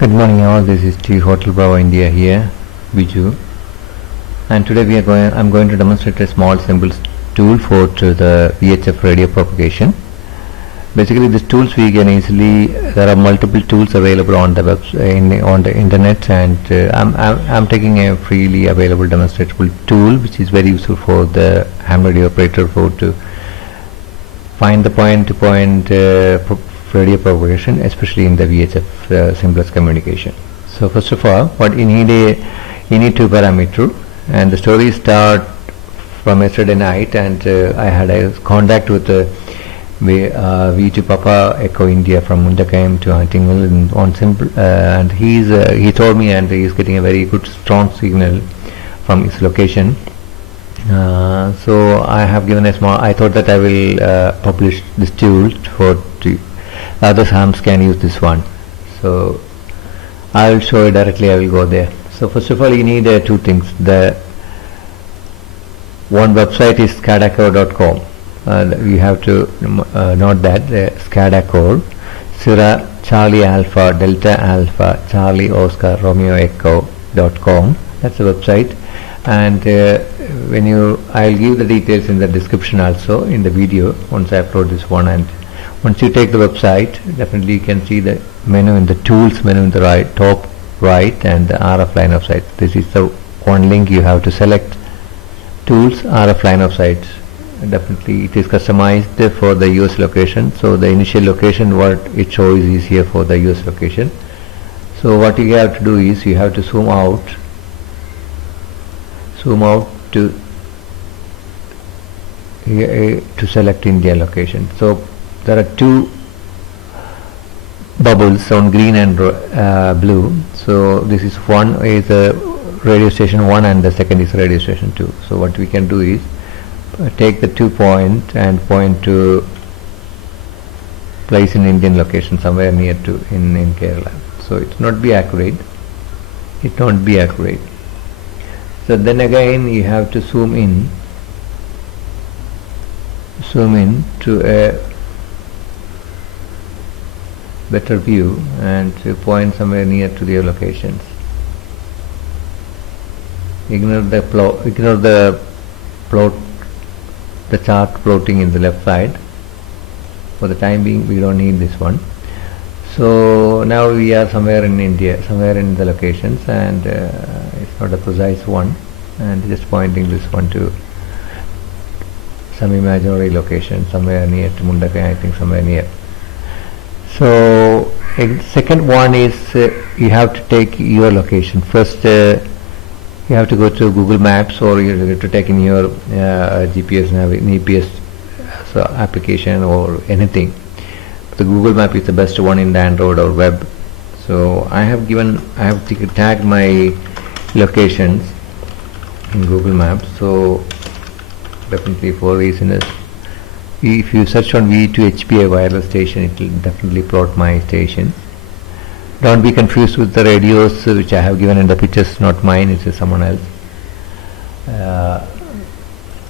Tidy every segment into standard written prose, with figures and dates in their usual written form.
Good morning all, this is T Hotel Bravo India here, Biju, and today I'm going to demonstrate a small simple tool for the VHF radio propagation. Basically these tools we can easily, there are multiple tools available on the on the internet, and I'm taking a freely available demonstrable tool which is very useful for the ham radio operator to find the point-to-point radio propagation, especially in the VHF simplex communication. So first of all, what you need two parameter, and the story start from yesterday night, and I had a contact with V2 Papa Echo India from Mundakayam to Huntingville on simple, and he told me, and he's getting a very good strong signal from his location. So I have given a small, I thought that I will publish this tool for other hams can use this one. So I will show you directly, I will go there. So first of all you need two things. The one website is scadacore.com. You have to note that SCADA code Sierra Charlie Alpha Delta Alpha Charlie Oscar Romeo Echo.com. That's the website, and I'll give the details in the description also in the video once I upload this one. And once you take the website, definitely you can see the menu in the tools menu in the top right, and the RF line of sight. This is the one link you have to select, tools RF line of sight. Definitely it is customized for the US location, so the initial location what it shows is here for the US location. So what you have to do is you have to zoom out to here to select India location. So there are two bubbles on green and blue. So this is one is radio station 1 and the second is radio station 2. So what we can do is take the 2 point and point to place in Indian location somewhere near to in Kerala. So it not be accurate. So then again you have to zoom in to a better view and to point somewhere near to their locations. Ignore the chart plotting in the left side. For the time being we don't need this one. So now we are somewhere in India, somewhere in the locations, and it's not a precise one, and just pointing this one to some imaginary location somewhere near to Mundakayam, I think somewhere near. So second one is you have to take your location. First you have to go to Google Maps, or you have to take in your GPS application or anything. The Google Map is the best one in the Android or web. So I have tagged my locations in Google Maps. So definitely for listeners, if you search on V2 HPA wireless station, it will definitely plot my station. Don't be confused with the radios which I have given in the pictures, not mine, it is someone else.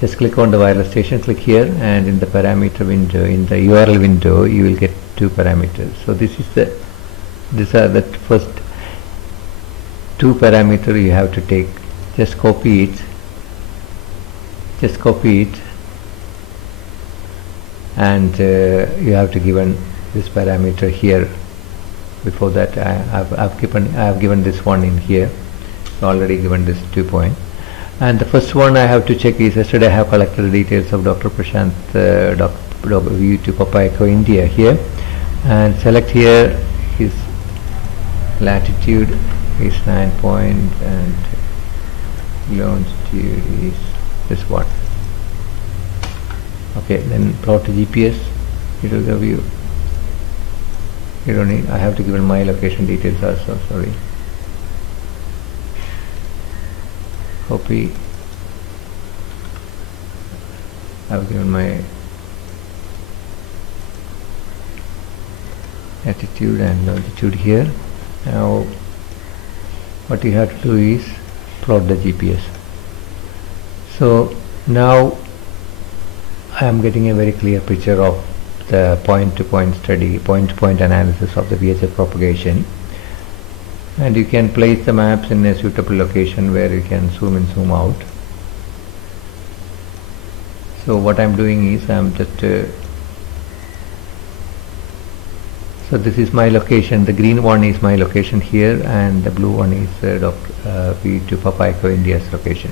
Just click on the wireless station, click here, and in the parameter window, in the URL window, you will get two parameters. So these are the first two parameters you have to take. Just copy it, and you have to given this parameter here. Before that I have given this one in here, already given this 2 point. And the first one I have to check is, yesterday I have collected the details of Dr. Prashant V2 Papa Echo India here, and select here his latitude is 9 point and longitude is this one. Okay, then plot the GPS. It will give you. You don't need. I have to give my location details also. Sorry. Copy. I have given my latitude and longitude here. Now, what you have to do is plot the GPS. So now I am getting a very clear picture of the point-to-point study, point-to-point analysis of the VHF propagation. and you can place the maps in a suitable location where you can zoom in, zoom out. So what I'm doing is I'm just so this is my location. The green one is my location here, and the blue one is V2 Papa Echo India's location.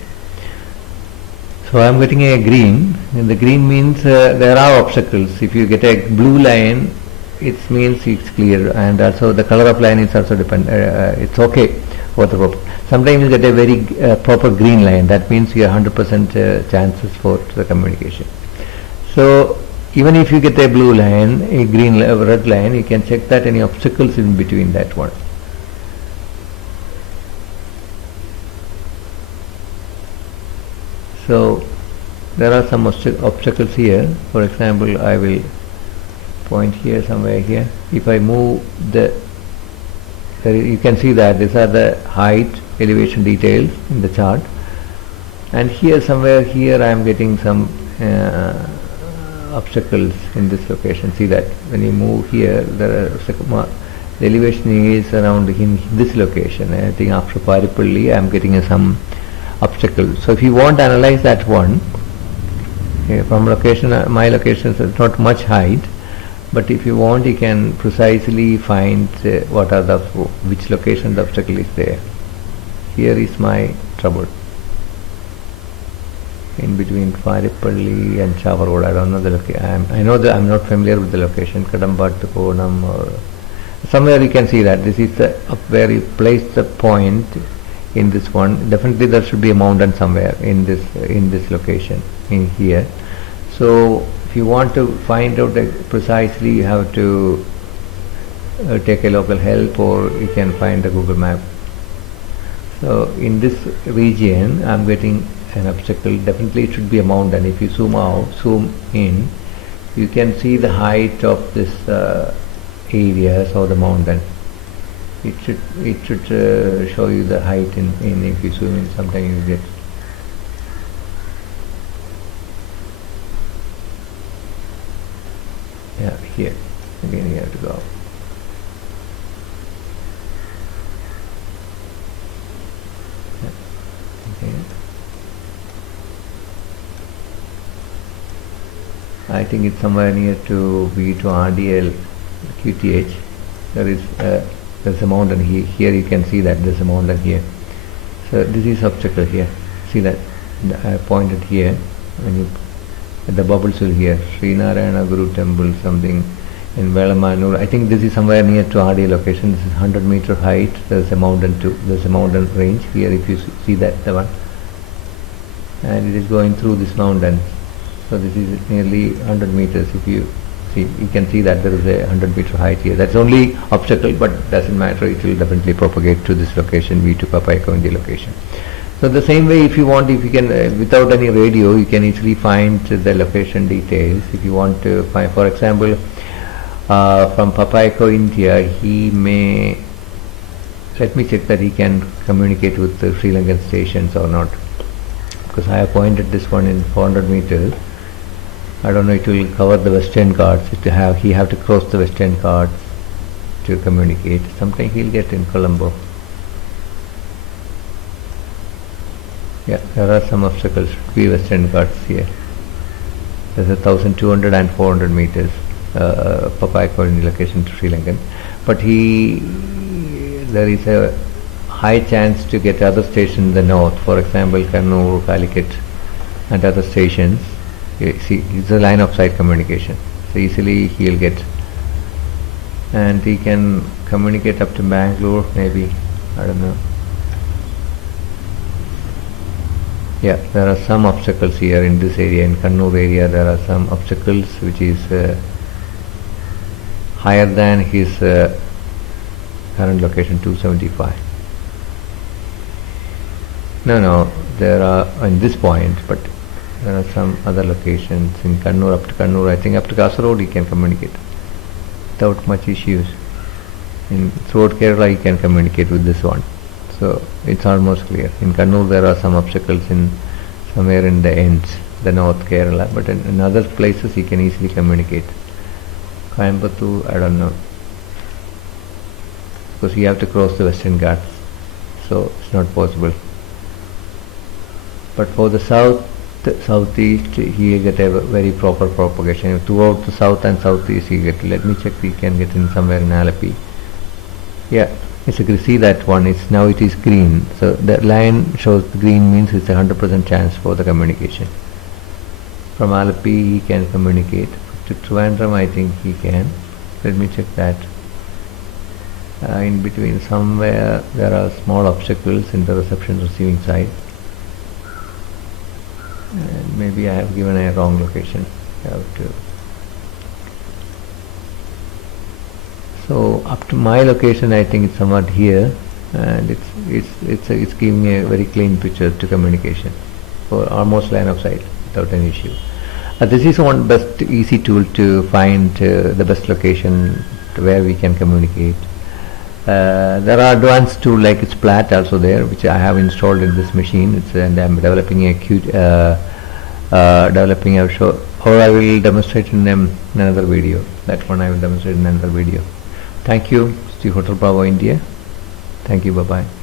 So I'm getting a green, and the green means there are obstacles. If you get a blue line, it means it's clear, and also the color of line is also it's okay for the proper. Sometimes you get a very proper green line. That means you have 100% chances for the communication. So even if you get a blue line, a green, red line, you can check that any obstacles in between that one. So there are some obstacles here. For example, I will point here, somewhere here. If I move you can see that these are the height, elevation details in the chart, and here somewhere here I am getting some obstacles in this location. See that when you move here, the elevation is around in this location. I think after Paripalli I am getting some obstacles. So if you want to analyze that one from location, my location is not much height, but if you want, you can precisely find what are which location the obstacle is there. Here is my trouble in between Paripalli and Chava Road. I don't know the location. I know that I'm not familiar with the location, Kadambat, Konam, or somewhere you can see that this is the where you place the point in this one. Definitely there should be a mountain somewhere in this location in here. So if you want to find out precisely, you have to take a local help, or you can find a Google map. So in this region I'm getting an obstacle. Definitely it should be a mountain. If you zoom in, you can see the height of this area, so the mountain. It should show you the height in if you zoom in. Sometimes you get. Yeah, here again you have to go up. Yeah. Okay. I think it's somewhere near to V2 RDL QTH. There's a mountain here. Here you can see that there's a mountain here. So this is obstacle here. See that I pointed here, and the bubbles will here. Srinarayana Guru Temple, something in Velamanur. I think this is somewhere near to RDL location. This is 100-meter height. There's a mountain too. There's a mountain range here. If you see that, the one, and it is going through this mountain. So this is nearly 100 meters. If you see, you can see that there is a 100-meter height here. That's only obstacle, but doesn't matter. It will definitely propagate to this location, V2 Papa Echo India location. So the same way, if you want, if you can, without any radio, you can easily find the location details. If you want to find, for example, from Papa Echo India, he may, let me check that he can communicate with the Sri Lankan stations or not, because I have pointed this one in 400 meters. I don't know, it will cover the Western Ghats. He have to cross the Western Ghats to communicate. Sometime he'll get in Colombo. Yeah, there are some obstacles. Be Western Ghats here. There's 1,200 and 400 meters. Papa Echo in the location to Sri Lankan, but there is a high chance to get other stations in the north. For example, Kannur, Calicut, and other stations. You see, it's a line of sight communication. So easily he'll get, and he can communicate up to Bangalore, maybe. I don't know. Yeah, there are some obstacles here in this area. In Kannur area, there are some obstacles which is higher than his current location 275. No, there are in this point, but there are some other locations in Kannur, up to Kannur. I think up to Kasaragod he can communicate without much issues. Throughout Kerala he can communicate with this one. So it's almost clear. In Kannur there are some obstacles in somewhere in the ends, the North Kerala, but in other places he can easily communicate. Coimbatore, I don't know. because you have to cross the Western Ghats, so it's not possible. But for the southeast, he get a very proper propagation. Throughout the south and southeast, he get. Let me check. We can get in somewhere in Alleppey. Yeah, as you can see that one is now it is green. So the line shows the green means it's 100% chance for the communication. From Alleppey he can communicate. To Trivandrum I think he can. Let me check that. In between somewhere there are small obstacles in the reception receiving side. And maybe I have given a wrong location. So up to my location I think it's somewhat here, and it's giving a very clean picture to communication for almost line of sight without any issue. This is one best easy tool to find the best location to where we can communicate. There are advanced tools like Splat also there, which I have installed in this machine. And I'm developing a show, or I will demonstrate in another video. That one I will demonstrate in another video. Thank you, Steve Hotel Bravo India. Thank you. Bye bye.